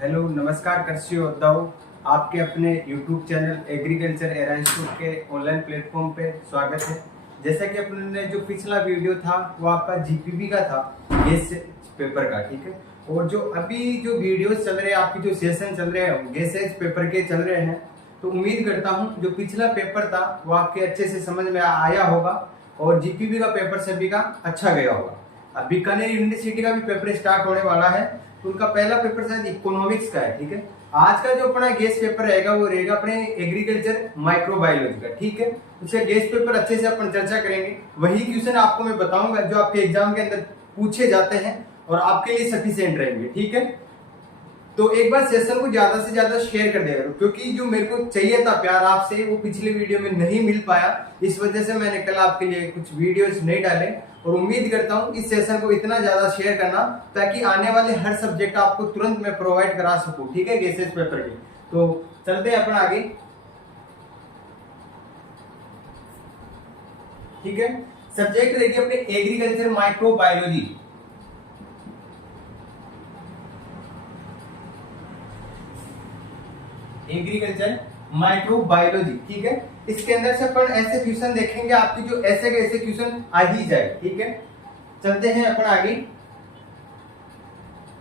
Hello नमस्कार कृषि योद्धाओं, आपके अपने YouTube channel agriculture era institute के ऑनलाइन प्लेटफॉर्म पे स्वागत है। जैसा कि अपने ने जो पिछला वीडियो था वो आपका जीपीवी का था, गैस पेपर का, ठीक है। और जो अभी जो वीडियो चल रहे हैं, आपकी जो सेशन चल रहे हैं गैसेज पेपर के चल रहे हैं, तो उम्मीद करता हूँ जो पिछला पेपर था वो आपके अच्छे से समझ में आया होगा और जीपीवी का पेपर सभी का अच्छा गया होगा। अब बीकानेर यूनिवर्सिटी का भी पेपर स्टार्ट होने वाला है, तो उनका पहला पेपर शायद इकोनॉमिक्स का है, ठीक है। आज का जो अपना गैस पेपर रहेगा वो रहेगा अपने एग्रीकल्चर माइक्रोबायोलॉजी का, ठीक है। उसका गैस पेपर अच्छे से अपन चर्चा करेंगे। वही क्वेश्चन आपको मैं बताऊंगा जो आपके एग्जाम के अंदर पूछे जाते हैं और आपके लिए सफिशिएंट रहेंगे, ठीक है। तो एक बार सेशन को ज्यादा से ज्यादा शेयर कर देगा, क्योंकि जो मेरे को चाहिए था प्यार आपसे वो पिछले वीडियो में नहीं मिल पाया। इस वजह से मैंने कल आपके लिए कुछ वीडियोस नहीं डाले और उम्मीद करता हूँ इस सेशन को इतना ज्यादा शेयर करना ताकि आने वाले हर सब्जेक्ट आपको तुरंत मैं प्रोवाइड करा सकूं, ठीक है, गैसेज पेपर के। तो चलते हैं अपना आगे, ठीक है। सब्जेक्ट रहेगी अपने एग्रीकल्चर माइक्रोबायोलॉजी। एग्रीकल्चर माइक्रोबायोलॉजी, ठीक है। इसके अंदर से अपन ऐसे क्वेश्चन देखेंगे, आपकी जो ऐसे कैसे क्वेश्चन आ ही जाए, ठीक है। चलते हैं अपन आगे।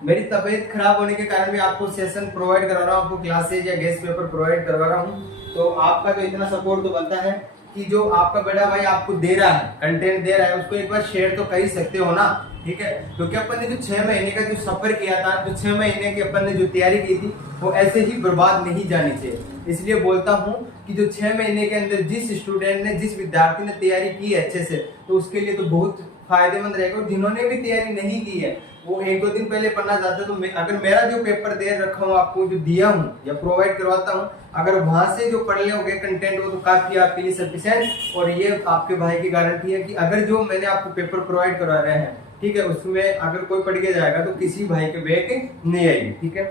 मेरी तबीयत खराब होने के कारण मैं आपको सेशन प्रोवाइड करवा रहा हूँ, आपको क्लासेज या गेस्ट पेपर प्रोवाइड करवा रहा हूँ। तो आपका जो इतना सपोर्ट तो बनता है कि जो आपका बड़ा भाई आपको दे रहा है, कंटेंट दे रहा है, उसको एक बार शेयर तो कर ही सकते हो ना, ठीक है। क्योंकि अपन ने जो 6 महीने का जो सफर किया था, जो 6 महीने की अपन ने जो तैयारी की थी वो ऐसे ही बर्बाद नहीं जानी चाहिए। इसलिए बोलता हूँ कि जो 6 महीने के अंदर जिस स्टूडेंट ने, जिस विद्यार्थी ने तैयारी की है अच्छे से, तो उसके लिए तो बहुत फायदेमंद रहेगा। और जिन्होंने भी तैयारी नहीं की है वो 1-2 दिन पहले पढ़ना चाहते, तो अगर मेरा जो पेपर दे रखा हूँ, आपको जो दिया हूँ या प्रोवाइड करवाता हूँ, अगर वहां से जो पढ़ लोगे कंटेंट वो तो काफी आपके लिए सफिशिएंट। और ये आपके भाई की गारंटी है कि अगर जो मैंने आपको पेपर प्रोवाइड करवा रहे हैं, ठीक है, उसमें अगर कोई पढ़ के जाएगा तो किसी भाई के बैक नहीं आएगी, ठीक है।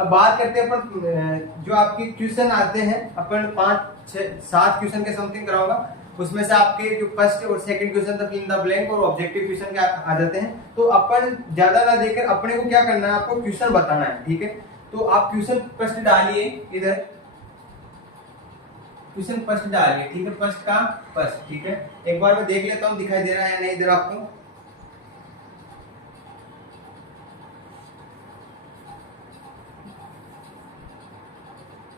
अब बात करते हैं अपन जो आपके क्वेश्चन आते हैं, अपन 5-6-7 क्वेश्चन के समथिंग कराऊंगा। उसमें से आपके जो फर्स्ट और सेकंड क्वेश्चन था फिल इन द ब्लैंक और ऑब्जेक्टिव क्वेश्चन के आ जाते हैं। तो अपन ज्यादा ना देकर अपने को क्या करना है, आपको क्वेश्चन बताना है, ठीक है। तो आप क्वेश्चन फर्स्ट डालिए, इधर क्वेश्चन फर्स्ट डालिए, ठीक है, फर्स्ट का फर्स्ट, ठीक है। एक बार मैं देख लेता हूँ दिखाई दे रहा है या नहीं इधर आपको।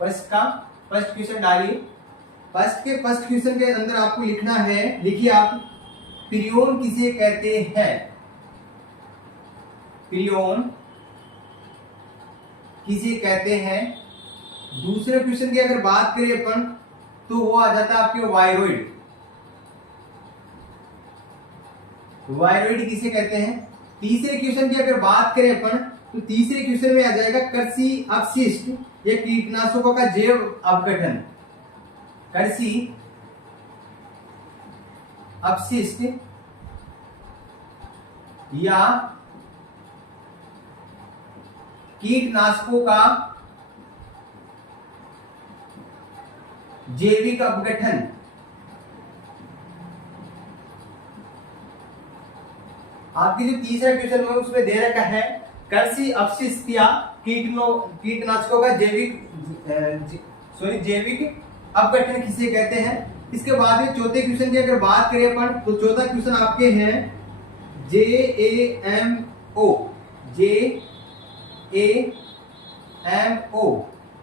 फर्स्ट का फर्स्ट क्वेश्चन डालिए। फर्स्ट क्वेश्चन के अंदर आपको लिखना है, लिखिए आप, पिरियड किसे कहते हैं। पिरियड किसे कहते हैं। दूसरे क्वेश्चन की अगर बात करें अपन तो वो आ जाता है आपके वायरोइड। वायरोइड किसे कहते हैं। तीसरे क्वेश्चन की अगर बात करें अपन तो तीसरे क्वेश्चन में आ जाएगा कृषि अपशिष्ट या कीटनाशकों का जैव अपघटन। कृषि अपशिष्ट या कीटनाशकों का जैविक अपघटन। आपकी जो तीसरा क्वेश्चन है उसमें दे रखा है कृषि अपशिष्ट या कीटनाशकों का जैविक अपघटन किसे कहते हैं। इसके बाद में चौथे क्वेश्चन की अगर बात करें अपन तो चौथा क्वेश्चन आपके हैं JAMO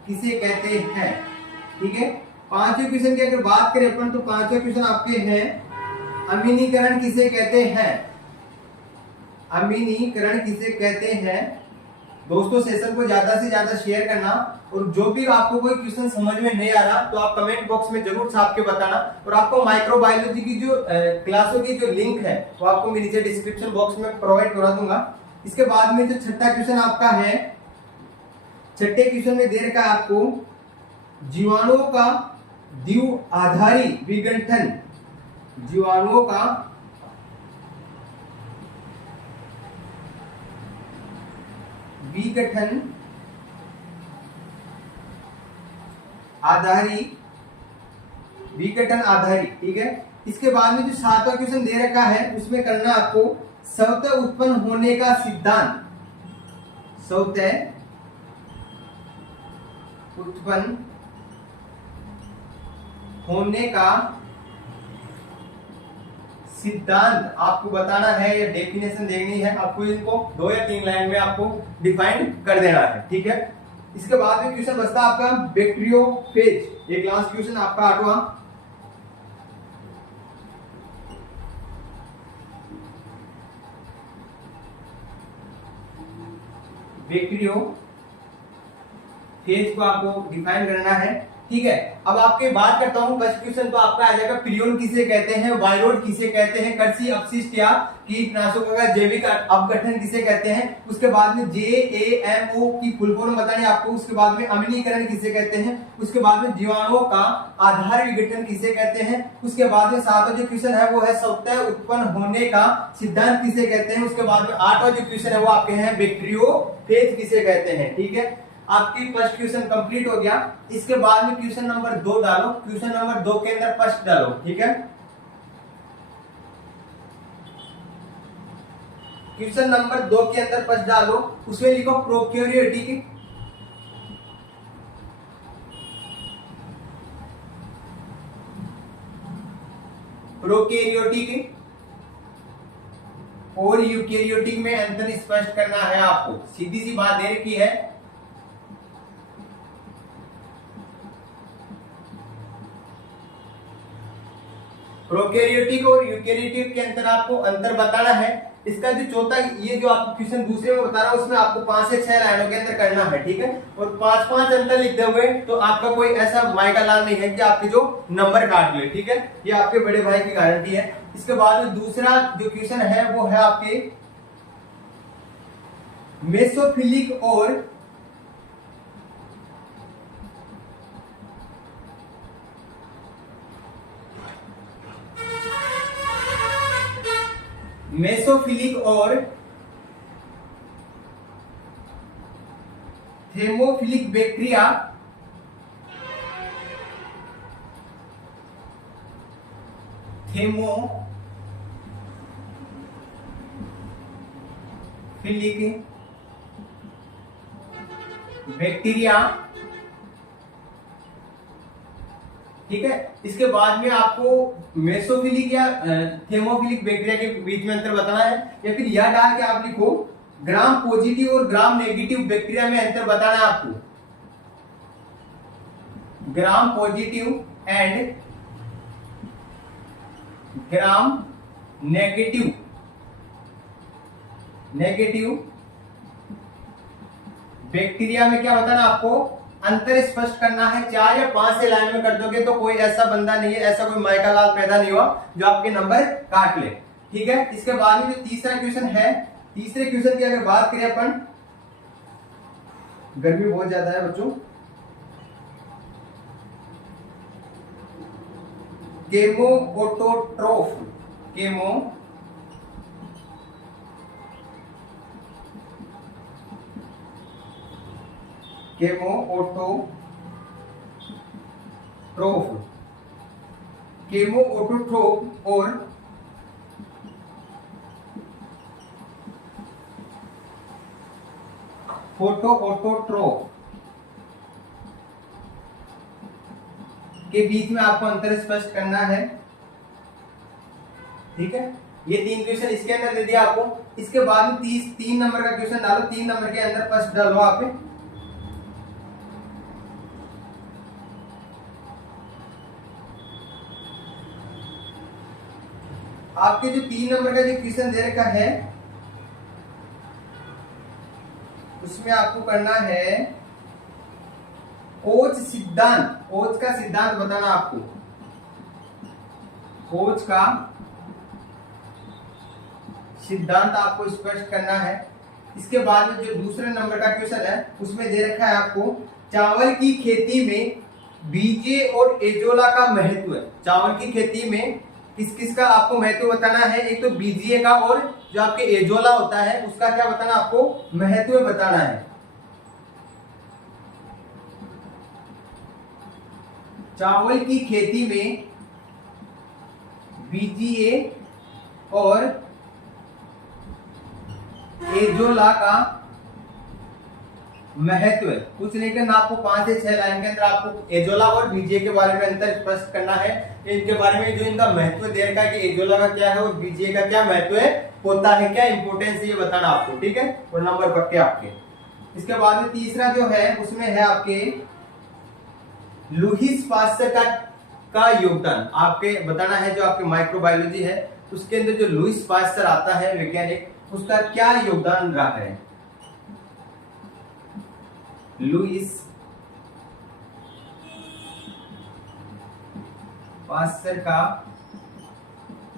किसे कहते हैं, ठीक है। पांचवें क्वेश्चन की अगर बात करें अपन तो पांचवें क्वेश्चन आपके हैं अम्लीकरण किसे कहते हैं। अम्लीकरण किसे कहते हैं। दोस्तों सेशन को ज्यादा से ज्यादा शेयर करना, और जो भी आपको कोई क्वेश्चन समझ में नहीं आ रहा तो आप कमेंट बॉक्स में जरूर छाप के बताना। और आपको माइक्रोबायोलॉजी की जो क्लासों की जो लिंक है वो आपको मैं नीचे डिस्क्रिप्शन बॉक्स में प्रोवाइड करा दूंगा। इसके बाद में जो छठा क्वेश्चन आपका है, छठे क्वेश्चन में दे रखा है आपको जीवाणुओं का द्विआधारी विघटन। जीवाणुओं का विघटन आधारी, विघटन आधारी, ठीक है। इसके बाद में जो सातवां क्वेश्चन दे रखा है उसमें करना आपको स्वतः उत्पन्न होने का सिद्धांत। स्वतः उत्पन्न होने का सिद्धांत आपको बताना है या डेफिनेशन देनी है। आपको इनको 2 या 3 लाइन में आपको डिफाइन कर देना है, ठीक है। इसके बाद में क्वेश्चन बचता है आपका बैक्टीरियोफेज। एक लास्ट क्वेश्चन आपका 8वां। बैक्टीरियोफेज को आपको डिफाइन करना है, ठीक है। अब आपके बात करता हूं फर्स्ट क्वेश्चन तो आपका आ जाएगा प्रियोन किसे कहते हैं, वायरोड किसे कहते हैं, कृषि अपशिष्ट या कीटनाशकों का जैविक अपघटन किसे कहते हैं। उसके बाद में JAMO की फुल फॉर्म बतानी आपको। उसके बाद में अम्लीकरण किसे कहते हैं। उसके बाद में जीवाणुओं का आधार विघटन किसे कहते हैं। उसके बाद में 7वां जो क्वेश्चन है वो है स्वतः उत्पन्न होने का सिद्धांत किसे कहते हैं। उसके बाद में 8वां जो क्वेश्चन है वो आपके हैं बैक्टीरियोफेज किसे कहते हैं, ठीक है। आपकी फर्स्ट क्वेश्चन कंप्लीट हो गया। इसके बाद में क्वेश्चन नंबर 2 डालो। क्वेश्चन नंबर 2 के अंदर फर्स्ट डालो, ठीक है। क्वेश्चन नंबर 2 के अंदर फर्स्ट डालो, उसमें लिखो प्रोकैरियोटिक और यूकैरियोटिक में अंतर स्पष्ट करना है आपको। सीधी सी बात दे रखी है। प्रोकैरियोटिक और यूकैरियोटिक के अंदर आपको अंतर बताना है। इसका जो चौथा ये जो आपको क्वेश्चन दूसरे में बता रहा हूं उसमें आपको 5 से 6 लाइनों के अंदर करना है, ठीक है। और 5-5 अंतर लिखते हुए तो आपका कोई ऐसा मायका लाल नहीं है कि आपके जो नंबर काट ले, ठीक है। ये आपके बड़े भाई की गारंटी है। इसके बाद दूसरा जो क्वेश्चन है वो है आपके मेसोफिलिक और थेमोफिलिक बैक्टीरिया ठीक है। इसके बाद में आपको मेसोफिलिक या थेमोफिलिक बैक्टीरिया के बीच में अंतर बताना है, या फिर यह डाल के आप लिखो ग्राम पॉजिटिव और ग्राम नेगेटिव बैक्टीरिया में अंतर बताना है आपको। Gram positive and gram negative bacteria में क्या बताना आपको, अंतर स्पष्ट करना है। 4 या 5 से लाइन में कर दोगे तो कोई ऐसा बंदा नहीं है, ऐसा कोई माइका लाल पैदा नहीं हुआ जो आपके नंबर काट ले, ठीक है। इसके बाद में जो तीसरा क्वेश्चन है, तीसरे क्वेश्चन की अगर बात करें अपन, गर्मी बहुत ज्यादा है बच्चों, केमोऑटोट्रोफ और फोटोऑटोट्रोफ के बीच में आपको अंतर स्पष्ट करना है, ठीक है। ये 3 क्वेश्चन इसके अंदर दे दिया आपको। इसके बाद में 3 नंबर का क्वेश्चन डालो। 3 नंबर के अंदर फर्स्ट डालो आप आपके जो 3 नंबर का जो क्वेश्चन दे रखा है उसमें आपको करना है खोज सिद्धांत। खोज का सिद्धांत बताना आपको। खोज का सिद्धांत आपको स्पष्ट करना है। इसके बाद में जो दूसरे नंबर का क्वेश्चन है उसमें दे रखा है आपको चावल की खेती में बीजे और एजोला का महत्व है। चावल की खेती में किस किस का आपको महत्व बताना है। एक तो बीजीए का और जो आपके एजोला होता है उसका क्या बताना आपको, महत्व बताना है। चावल की खेती में बीजीए और एजोला का महत्व कुछ नहीं करना, आपको 5 से 6 लाइन के अंदर आपको एजोला और बीजे के बारे में अंतर स्पष्ट करना है। इनके बारे में जो इनका महत्व दे रखा है कि एजोला का क्या है और बीजे का क्या महत्व है, होता है क्या, इंपोर्टेंस ये बताना आपको, ठीक है, और नंबर पक्के आपके। इसके बाद में तीसरा जो है उसमें है आपके लुईस पास्चर का योगदान आपके बताना है। जो आपके माइक्रोबायोलॉजी है उसके अंदर जो लुईस पास्चर आता है वैज्ञानिक, उसका क्या योगदान रहा है। लुईस पास्चर का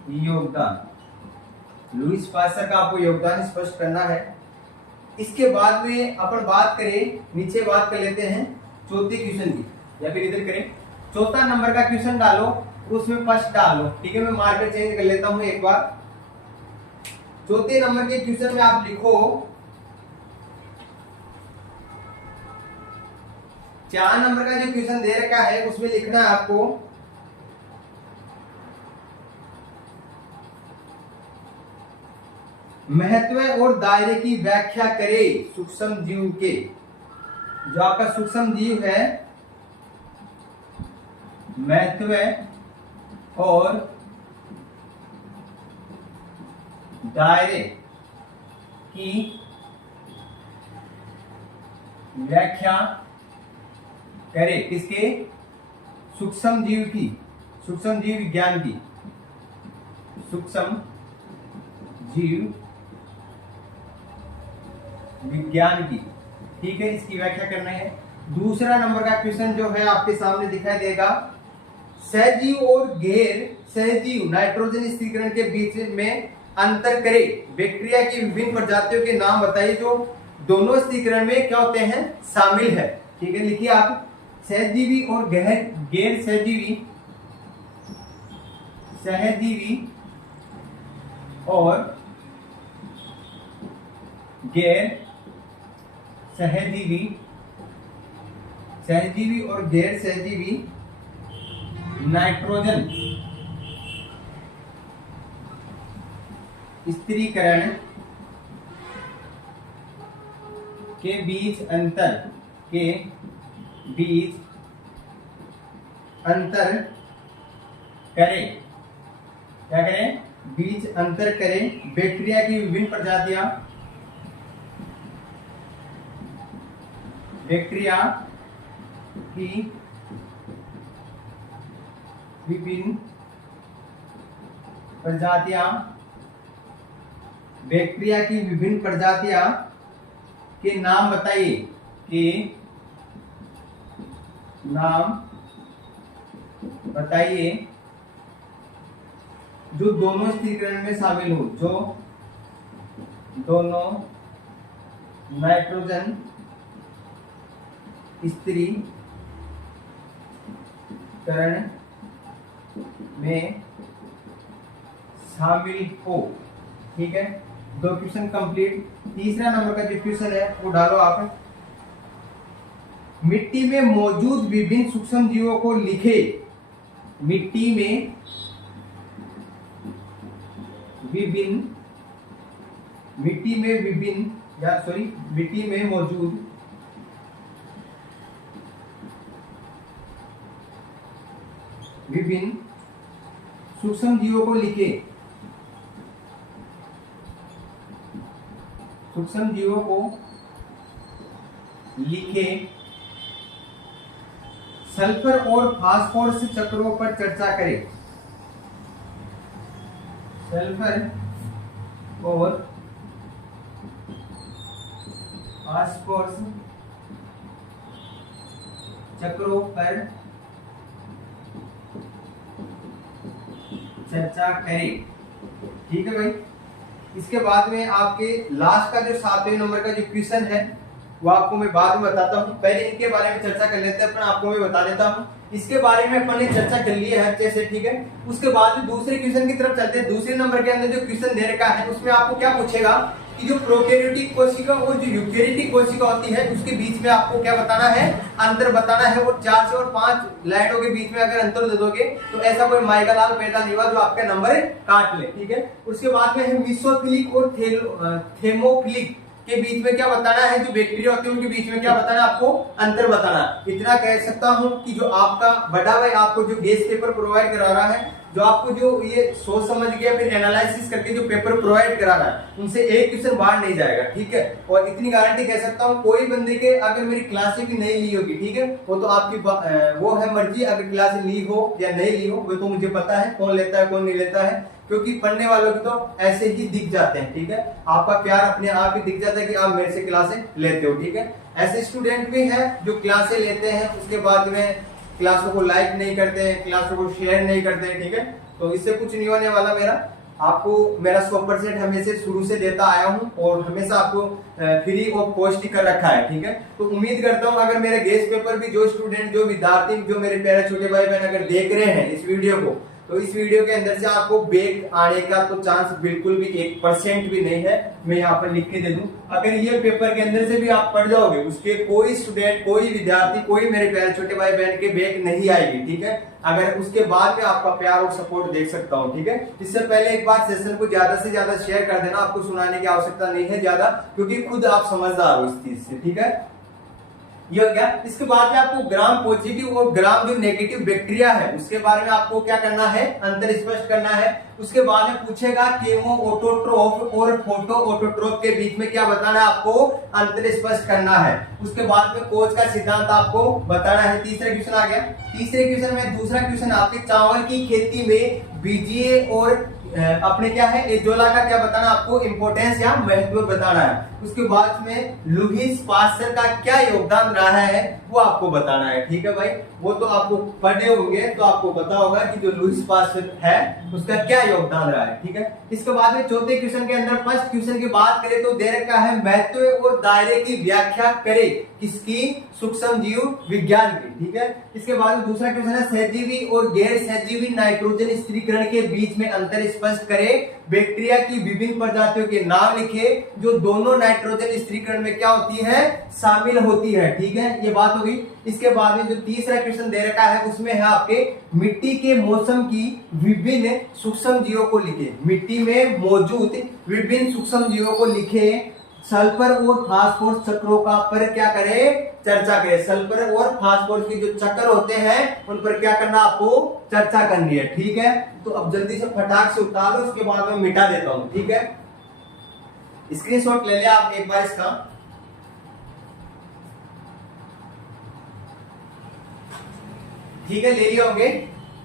योगदान, लुईस पास्चर का आपको योगदान स्पष्ट करना है। इसके बाद में अपन बात करें, नीचे बात कर लेते हैं चौथे क्वेश्चन की, या फिर इधर करें, चौथा नंबर का क्वेश्चन डालो, उसमें फर्स्ट डालो, ठीक है। मैं मार्कर चेंज कर लेता हूं एक बार। चौथे नंबर के क्वेश्चन में आप लिखो 4 नंबर का जो क्वेश्चन दे रखा है उसमें लिखना है आपको महत्व और दायरे की व्याख्या करें सूक्ष्म जीव के। जो आपका सूक्ष्म जीव है, महत्व और दायरे की व्याख्या करे, किसके, सूक्ष्म जीव की, सूक्ष्म जीव विज्ञान की, सूक्ष्म जीव विज्ञान की, ठीक है, इसकी व्याख्या करना है। दूसरा नंबर का क्वेश्चन जो है आपके सामने दिखाई देगा, सहजीव और गैर सहजीव नाइट्रोजन स्थिरीकरण के बीच में अंतर करें, बैक्टीरिया की विभिन्न प्रजातियों के नाम बताइए जो दोनों स्थिरीकरण में क्या होते हैं, शामिल है, ठीक है। लिखिए आप सहजीवी और गैर सहजीवी, सहजीवी और गैर सहजीवी, सहजीवी और गैर सहजीवी नाइट्रोजन स्थिरीकरण के बीच अंतर, के बीच अंतर करें, क्या करें, बीच अंतर करें, बैक्टीरिया की विभिन्न प्रजातियां, बैक्टीरिया की विभिन्न प्रजातियां, बैक्टीरिया की विभिन्न प्रजातियां के नाम बताइए, के नाम बताइए जो दोनों स्थिरीकरण में शामिल हो, जो दोनों नाइट्रोजन स्थिरीकरण में शामिल हो, ठीक है। 2 क्वेश्चन कंप्लीट। तीसरा नंबर का जो क्वेश्चन है वो डालो आप, मिट्टी में मौजूद विभिन्न सूक्ष्म जीवों को लिखे, मिट्टी में विभिन्न, मिट्टी में मौजूद विभिन्न सूक्ष्म जीवों को लिखे, सूक्ष्म जीवों को लिखे, सल्फर और फास्फोरस चक्रों पर चर्चा करें, सल्फर और फास्फोरस चक्रों पर चर्चा करें, ठीक है भाई। इसके बाद में आपके लास्ट का जो 7वें नंबर का जो क्वेश्चन है वो आपको मैं बाद में बताता हूँ, पहले इनके बारे में चर्चा कर लेते हैं अपन, आपको मैं बता देता हूँ। इसके बारे में अपन ने चर्चा कर ली है अच्छे से, ठीक है। उसके बाद में दूसरे क्वेश्चन की तरफ चलते हैं। दूसरे नंबर के अंदर जो क्वेश्चन दे रखा है उसमें आपको क्या पूछेगा कि जो प्रोकैरियोटिक कोशिका और जो यूकैरियोटिक कोशिका होती है उसके बीच में आपको क्या बताना है, अंतर बताना है। वो 4 से और 5 लाइनों के बीच में अगर अंतर दे दोगे तो ऐसा कोई माइका लाल पैदा नहीं हुआ जो आपका नंबर काट ले, ठीक है। उसके बाद में है मिसोफिलिक और थेमोफिलिक के बीच में क्या बताना है, जो बैक्टीरिया होते हैं उनके बीच में क्या बताना, आपको अंतर बताना। इतना कह सकता हूं कि जो आपका बड़ा भाई आपको जो गेस पेपर प्रोवाइड करा रहा है, जो आपको जो ये सोच समझ के फिर एनालिसिस करके जो पेपर प्रोवाइड करा रहा है, उनसे एक क्वेश्चन बाहर नहीं जाएगा, ठीक है। और इतनी गारंटी कह सकता हूँ, कोई बंदे के अगर मेरी क्लासेस भी नहीं ली होगी, ठीक है, वो तो आपकी वो है मर्जी, अगर क्लास ली हो या नहीं ली हो वो तो मुझे पता है कौन लेता है कौन नहीं लेता है, क्योंकि पढ़ने वालों की तो ऐसे ही दिख जाते हैं, ठीक है। आपका प्यार अपने आप ही दिख जाता है कि आप मेरे से क्लासें लेते हो, ठीक है। ऐसे स्टूडेंट भी हैं जो क्लासें लेते हैं, उसके बाद में क्लासों को लाइक नहीं करते हैं, क्लासों को शेयर नहीं करते हैं, ठीक है। तो इससे कुछ नहीं होने वाला। आपको मेरा 100% हमेशा शुरू से देता आया हूं और हमेशा आपको फ्री ऑफ कॉस्ट कर रखा है, ठीक है। तो उम्मीद करता हूं अगर मेरे गेस्ट पेपर भी जो स्टूडेंट, जो विद्यार्थी, जो मेरे प्यारे छोटे भाई बहन अगर देख रहे हैं इस वीडियो को, तो इस वीडियो के अंदर से आपको बैक आने का तो चांस बिल्कुल भी 1% भी नहीं है। मैं यहाँ पर लिख के दे दूं, अगर ये पेपर के अंदर से भी आप पढ़ जाओगे, उसके कोई स्टूडेंट, कोई विद्यार्थी, कोई मेरे प्यारे छोटे भाई बहन के बैक नहीं आएगी, ठीक है। अगर उसके बाद में आपका प्यार और सपोर्ट देख सकता हूँ, ठीक है। इससे पहले एक बार सेशन को ज्यादा से ज्यादा शेयर कर देना, आपको सुनाने की आवश्यकता नहीं है ज्यादा, क्योंकि खुद आप समझदार हो इस चीज से, ठीक है। ये हो गया। इसके बाद में आपको ग्राम पॉजिटिव और ग्राम जो नेगेटिव बैक्टीरिया है उसके बारे में आपको क्या करना है, अंतर स्पष्ट करना है। उसके बाद में पूछेगा केमो ऑटोट्रोफ और फोटो ऑटोट्रोफ के बीच में क्या बताना है, आपको अंतर स्पष्ट करना है। उसके बाद में कोच का सिद्धांत आपको बताना है। तीसरा क्वेश्चन आ गया। तीसरे क्वेश्चन में दूसरा क्वेश्चन आपके चावल की खेती में बीजीए और अपने क्या है एजोला का क्या बताना, आपको इंपोर्टेंस या महत्व बताना है। उसके बाद में लुईस पास्चर का क्या योगदान रहा है वो आपको बताना है, ठीक है भाई। वो तो आपको पढ़े होंगे तो आपको पता होगा कि जो लुईस पास्चर है उसका क्या योगदान रहा है, ठीक है। इसके बाद में चौथे क्वेश्चन के अंदर फर्स्ट क्वेश्चन की बात करें तो दे रखा है महत्व और दायरे की व्याख्या करे, किसकी, सूक्ष्म जीव विज्ञान की, ठीक है। इसके बाद दूसरा क्वेश्चन है सहजीवी और गैर सहजीवी नाइट्रोजन स्थिरीकरण के बीच में अंतर स्पष्ट करे, बैक्टीरिया की विभिन्न प्रजातियों के नाम लिखे जो दोनों नाइट्रोजन स्थिरीकरण में क्या होती है, शामिल होती है, ठीक है। ये बात होगी। इसके बाद में जो तीसरा क्वेश्चन दे रखा है उसमें है आपके मिट्टी के मौसम की विभिन्न सूक्ष्म जीवों को लिखे, मिट्टी में मौजूद विभिन्न सूक्ष्म जीवों को लिखे, सल्फर और फास्फोरस चक्रों का पर क्या करे, चर्चा करे। सल्फर और फास्फोरस के जो चक्र होते हैं उन पर क्या करना, आपको चर्चा करनी है, ठीक है। तो अब जल्दी से फटाक से उतार लो, उसके बाद में मिटा देता हूं, ठीक है। स्क्रीनशॉट ले ले आप एक बार इसका, ठीक है, ले लिए होंगे।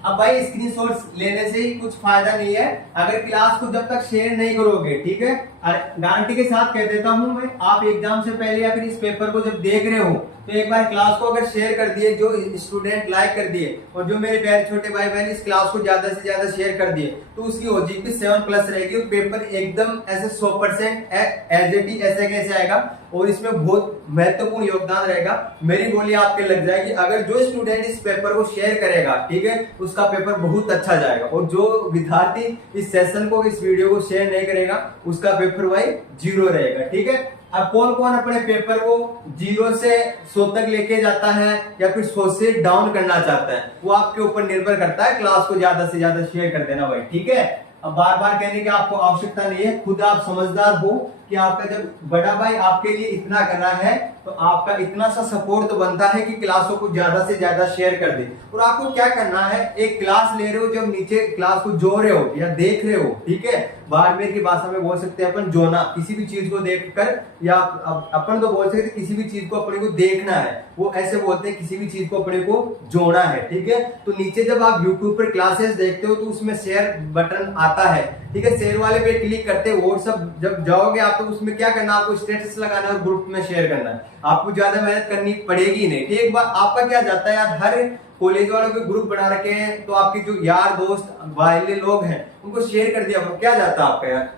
अब भाई स्क्रीनशॉट्स लेने से ही कुछ फायदा नहीं है अगर क्लास को जब तक शेयर नहीं करोगे, ठीक है। गारंटी के साथ कह देता हूं मैं, आप एग्जाम से पहले या फिर इस पेपर को जब देख रहे हो तो एक बार क्लास को अगर शेयर कर दिए, जो स्टूडेंट लाइक कर दिए और जो मेरे प्यारे छोटे भाई बहन इस क्लास को ज्यादा से ज्यादा शेयर कर दिए, तो उसकी ओजीपी 7+ रहेगी। पेपर एकदम ऐसे 100% एज इट इज ऐसे कैसे आएगा और इसमें बहुत महत्वपूर्ण योगदान रहेगा। मेरी बोली आपके लग जाएगी। अगर जो स्टूडेंट इस पेपर को शेयर करेगा, ठीक है, उसका पेपर बहुत अच्छा जाएगा, और जो विद्यार्थी इस सेशन को, इस वीडियो को शेयर नहीं करेगा उसका पेपर भाई 0 रहेगा, ठीक है। अब कौन कौन अपने पेपर को 0 से 100 तक लेके जाता है या फिर 100 से डाउन करना चाहता है, वो आपके ऊपर निर्भर करता है। क्लास को ज्यादा से ज्यादा शेयर कर देना भाई, ठीक है। अब बार बार कहने की आपको आवश्यकता नहीं है, खुद आप समझदार हो कि आपका जब बड़ा भाई आपके लिए इतना कर रहा है तो आपका इतना सा सपोर्ट तो बनता है कि क्लासों को ज्यादा से ज्यादा शेयर कर दे। और आपको क्या करना है, एक क्लास ले रहे हो, जब नीचे क्लास को जो रहे हो या देख रहे हो, ठीक है, बाड़मेर की भाषा में बोल सकते हैं अपन जोना, किसी भी चीज को देखकर, या अपन तो बोल सकते किसी भी चीज को अपने को देखना है, वो ऐसे बोलते हैं किसी भी चीज को अपने को जोड़ना है, ठीक है। तो नीचे जब आप यूट्यूब पर क्लासेस देखते हो तो उसमें शेयर बटन आता है, ठीक है, शेयर वाले पे क्लिक करते हो, व्हाट्सएप जब जाओगे आप तो उसमें क्या करना, आपको स्टेटस लगाना और ग्रुप में शेयर करना है। आपको ज्यादा मेहनत करनी पड़ेगी नहीं, ठीक है। एक बार आपका क्या जाता है यार, हर कॉलेज वालों के ग्रुप बना रखे हैं तो आपके जो यार दोस्त वाले लोग हैं उनको शेयर कर दिया, क्या जाता है आपका यार,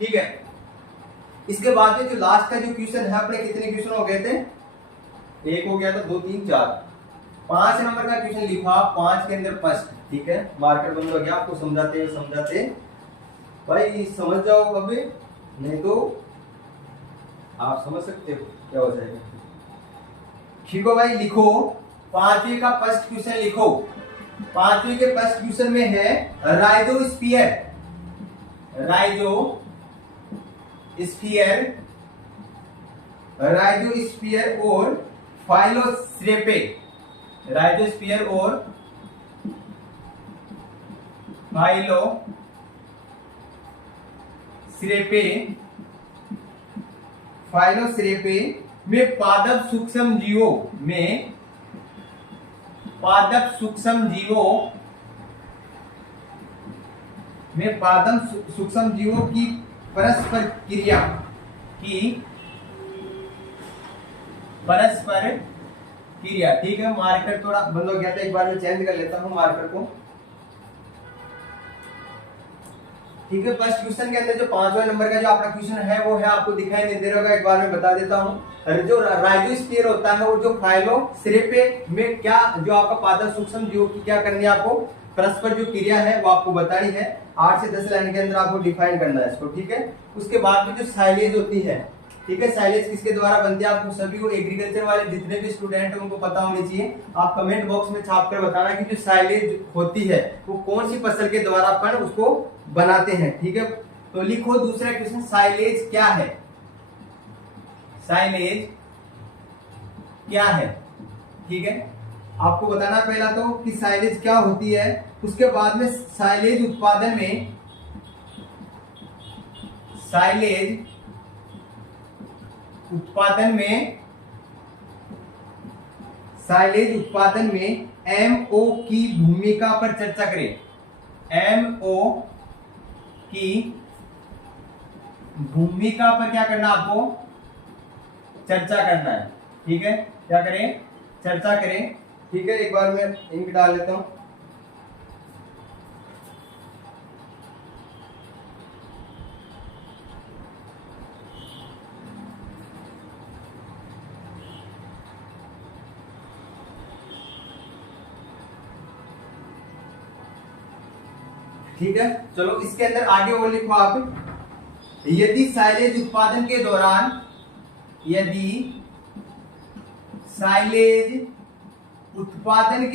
ठीक है। इसके बाद में जो लास्ट का जो क्वेश्चन है, अपने कितने क्वेश्चन हो गए थे, एक हो गया था, 2 3 4 5 नंबर का क्वेश्चन लिखा, 5 के अंदर फर्स्ट, ठीक है। मार्कर बंद हो गया, आपको समझाते भाई समझ जाओ अभी, नहीं तो आप समझ सकते हो क्या हो जाएगा। ठीक हो भाई, लिखो 5वीं का फर्स्ट क्वेश्चन लिखो। 5वीं के फर्स्ट क्वेश्चन में है राइजोस्फीयर राइजोस्फीयर और फाइलोस्फेरे, राइजोस्फीयर और फाइलोस्फेरे में पादप सूक्ष्म जीवों में पादप सूक्ष्म जीवों की परस्पर क्रिया, ठीक है। मार्कर थोड़ा बंद हो गया था, एक बार मैं चेंज कर लेता हूं मार्कर को, ठीक है। फर्स्ट क्वेश्चन के अंदर जो 5वां नंबर का जो आपका क्वेश्चन है वो है, आपको दिखाई नहीं दे रहा होगा, एक बार मैं बता देता हूं। जो राइजोस्फीयर होता है वो जो फाइलोस्फेरे में क्या, जो आपका पादप सूक्ष्म जीवों की क्या करनी है, आपको परस्पर जो क्रिया है वो आपको बतानी है। 8 से 10 लाइन के अंदर आपको डिफाइन करना है इसको, ठीक है। उसके बाद में जो साइलेज होती है, ठीक है, साइलेज किसके द्वारा बनती है, आपको सभी को, एग्रीकल्चर वाले जितने भी स्टूडेंट हैं उनको पता होनी चाहिए। आप कमेंट बॉक्स में छाप कर बताना कि जो साइलेज होती है वो कौन सी फसल के द्वारा अपन उसको बनाते हैं, ठीक है। तो लिखो दूसरा क्वेश्चन, साइलेज क्या है, साइलेज क्या है, ठीक है। आपको बताना पहला तो कि साइलेज क्या होती है, उसके बाद में साइलेज उत्पादन में एमओ की भूमिका पर चर्चा करें। एमओ की भूमिका पर क्या करना, आपको चर्चा करना है, ठीक है। क्या करें, चर्चा करें, ठीक है। एक बार मैं इंक डाल लेता हूं, ठीक है। चलो इसके अंदर आगे और लिखो आप, यदि साइलेज उत्पादन के दौरान, यदि साइलेज उत्पादन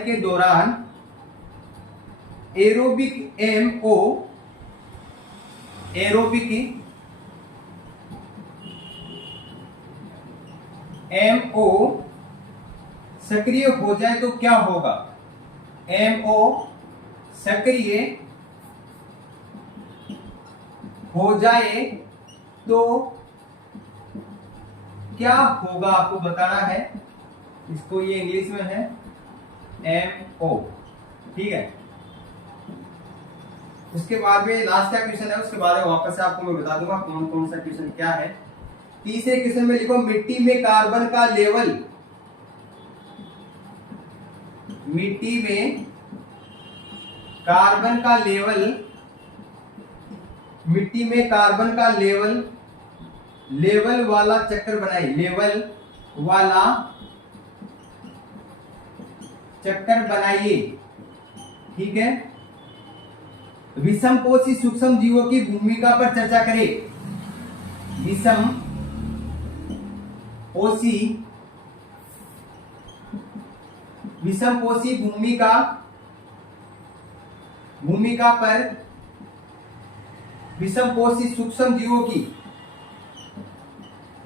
के दौरान एरोबिक एमओ सक्रिय हो जाए तो क्या होगा, एमओ सक्रिय हो जाए तो क्या होगा, आपको बताना है इसको, ये इंग्लिश में है एमओ, ठीक है। उसके बाद में लास्ट का क्वेश्चन है, उसके बाद वापस से आपको मैं बता दूंगा कौन कौन सा क्वेश्चन क्या है। तीसरे क्वेश्चन में लिखो, मिट्टी में कार्बन का लेवल, मिट्टी में कार्बन का लेवल वाला चक्कर बनाइए, लेवल वाला चक्कर बनाइए, ठीक है। विषमपोषी सूक्ष्म जीवों की भूमिका पर चर्चा करें। विषमपोषी भूमिका पर विषमपोषी सूक्ष्म जीवों की,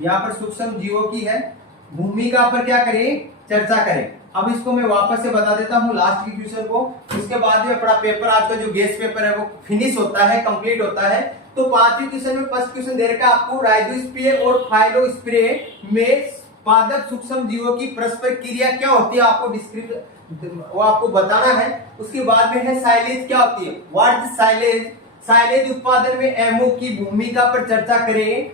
यहां पर सूक्ष्म जीवों की है, भूमिका पर क्या करें, चर्चा करें। अब इसको मैं वापस से बता देता हूं लास्ट के क्वेश्चन को, उसके बाद में अपना पेपर, आज का जो गेस्ट पेपर है वो फिनिश होता है, कंप्लीट होता है। तो 5वें क्वेश्चन में फर्स्ट क्वेश्चन दे रखा है आपको, राइजोस्फीयर और फाइलोस्फेरे में पादप सूक्ष्म जीवों की परस्पर क्रिया क्या होती है, आपको डिस्क्रिप्शन वो आपको बताना है। उसके बाद में है साइलेज क्या होती है, व्हाट इज साइलेज। साइलेज उत्पादन में एमओ की भूमिका पर चर्चा करें।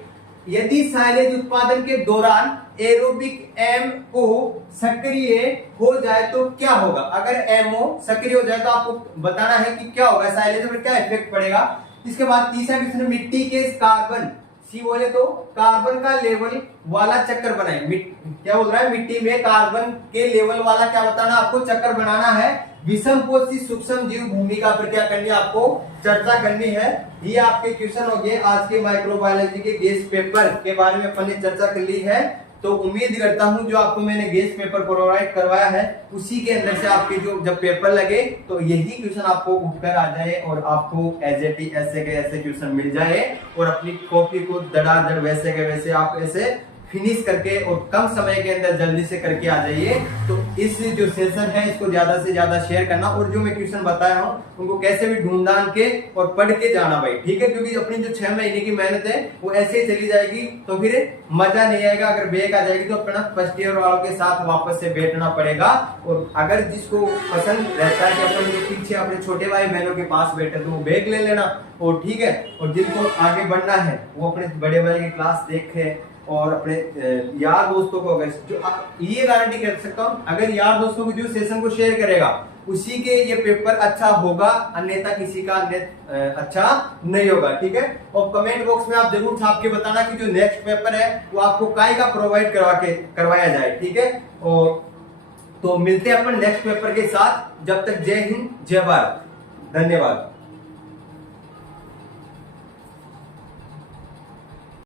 यदि साइलेज उत्पादन के दौरान एरोबिक एमओ सक्रिय हो जाए तो क्या होगा, अगर एमओ सक्रिय हो जाए तो आपको बताना है कि क्या होगा, साइलेज पर क्या इफेक्ट पड़ेगा। इसके बाद तीसरा क्वेश्चन, मिट्टी के कार्बन, सी बोले तो कार्बन का लेवल वाला चक्कर बनाए। क्या बोल रहा है, मिट्टी में कार्बन के लेवल वाला क्या बताना, आपको चक्कर बनाना है। विषमपोषी सूक्ष्म जीव भूमिका पर क्या करनी है, आपको चर्चा करनी है। ये आपके क्वेश्चन हो गए आज के माइक्रोबायोलॉजी के गेस्ट पेपर के बारे में अपन ने चर्चा कर ली है। तो उम्मीद करता हूं जो आपको मैंने गेस्ट पेपर प्रोवाइड करवाया है उसी के अंदर से आपके जो जब पेपर लगे तो यही क्वेश्चन आपको उठकर आ जाए और आपको एज एट ऐसे के ऐसे क्वेश्चन मिल जाए और अपनी कॉपी को धड़ाधड़ वैसे के वैसे आप ऐसे फिनिश करके और कम समय के अंदर जल्दी से करके आ जाइए। तो इस जो सेशन है इसको ज्यादा से ज्यादा शेयर करना और जो मैं क्वेश्चन बताया हूँ उनको कैसे भी ढूंढ ढांड के और पढ़ के जाना भाई, ठीक है। क्योंकि अपनी जो 6 महीने की मेहनत है वो ऐसे ही चली जाएगी तो फिर मजा नहीं आएगा। अगर बैक आ जाएगी तो अपना फर्स्ट ईयर वालों के साथ वापस से बैठना पड़ेगा। और अगर जिसको पसंद रहता है कि अपन जो पीछे अपने छोटे भाई बहनों के पास बैठे तो वो बैक ले लेना और ठीक है। और जिनको आगे बढ़ना है वो अपने बड़े भाई की क्लास देखे और अपने यार दोस्तों को, अगर जो ये गारंटी कर सकता हूँ अगर यार दोस्तों को जो सेशन को शेयर करेगा उसी के ये पेपर अच्छा होगा, अन्यथा किसी का अच्छा नहीं होगा, ठीक है। और कमेंट बॉक्स में आप जरूर छाप के बताना कि जो नेक्स्ट पेपर है वो आपको काय का प्रोवाइड करवाया जाए, ठीक है। और तो मिलते हैं अपन नेक्स्ट पेपर के साथ, जब तक जय हिंद जय भारत, धन्यवाद।